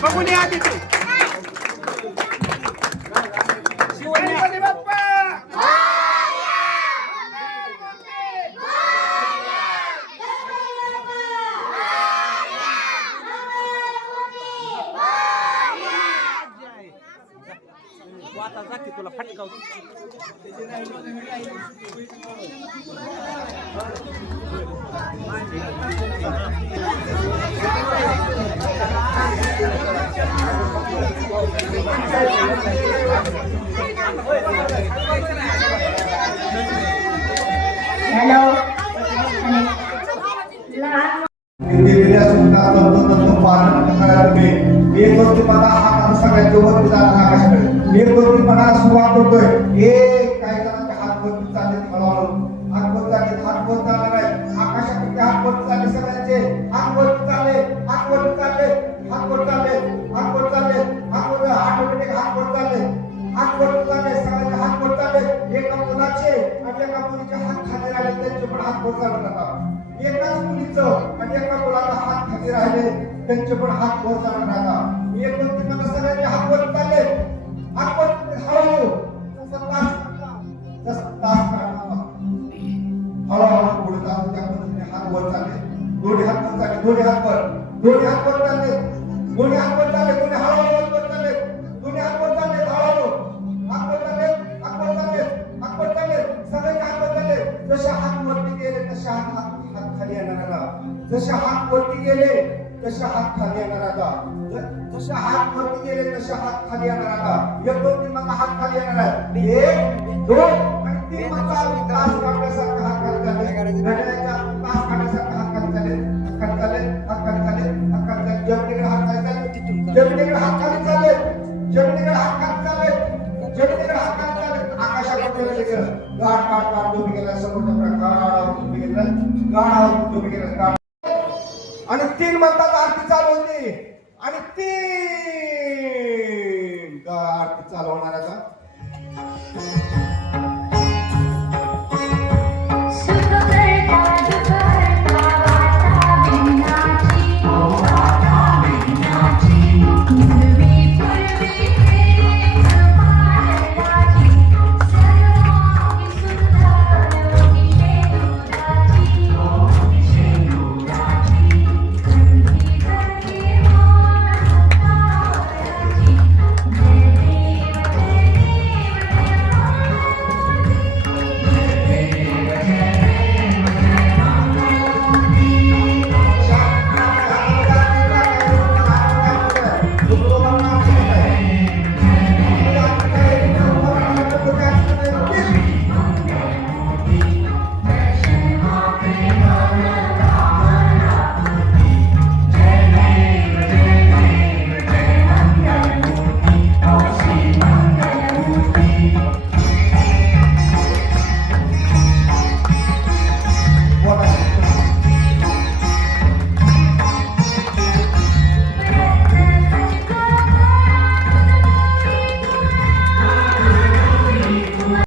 बघून या तिथे शिवाजी बाप्पा आता जाते तुला फटकाव हॅलो दिलेल्या सूचना तंतोतंत पालन करणारे तुम्ही एक गोष्टी मला हात सगळ्यांच्या वरती जाणार आकाशाकडे एक गोष्टी मला सुरुवात करतोय एक काही जणांचे हात वरती चालले हळूहळू हात वर चालले हात वर चालणार आहे आकाशाकडे हात वर चालले सगळ्यांचे हात वरती चालले हात वरती चालले हात वर चालले हात वर चालले हात वर ऑटोमॅटिक हात वर चालले हात वर चालले सगळ्यांचे हात वर चालले एका मुलाचे आणि एका मुलीचे हात खाली राहिले त्यांचे पण हात वर चालत आता एकाच मुलीचं आणि एका मुलाचा हात खाली राहिले त्यांचे पण हात वर चालत राहता एक दोन तीन मला सगळ्यांचे हात वर चालले हात वर हळूहळू जसं तास हळूहळू पुढे जाऊन त्या पद्धतीने हात वर चालले दोन्ही हात वर चालले दोन्ही हात वर चालले दोन्ही हात वर चालले दोन्ही हळूहळू वर चालले दोन्ही हात वर चालले हळूहळू हात वर चालले हात वर चालले हात वर चालले सगळे हात वर चालले जसे हात वरती गेले तसे हात खाली येणार आता जसे हात वरती गेले तसे हात खाली येणार आता जसे हात वरती गेले तसे हात खाली येणार आता एक दोन तीन मग हात खाली येणार आहे एक दोन आणि तीन मग तास काढण्यासारखा हात खाली चालले घड्याळाच्या तास काढण्यासारखा हात खाली चालले हात खाली चालले हात खाली चालले हात खाली चालले जमिनीकडे हात खाली चालले जमिनीकडे हात खाली चालले जमिनीकडे हात खाली चालले जमिनीकडे हात खाली चालले आकाशाकडे गेलं गाठ गाठ गाठ तुम्ही गेला समोरच्या प्रकार तुम्ही गेला गाणं तुम्ही गेला आणि तीन म्हणतात आरती चालू होती आणि तीन आरती चालू होणार आता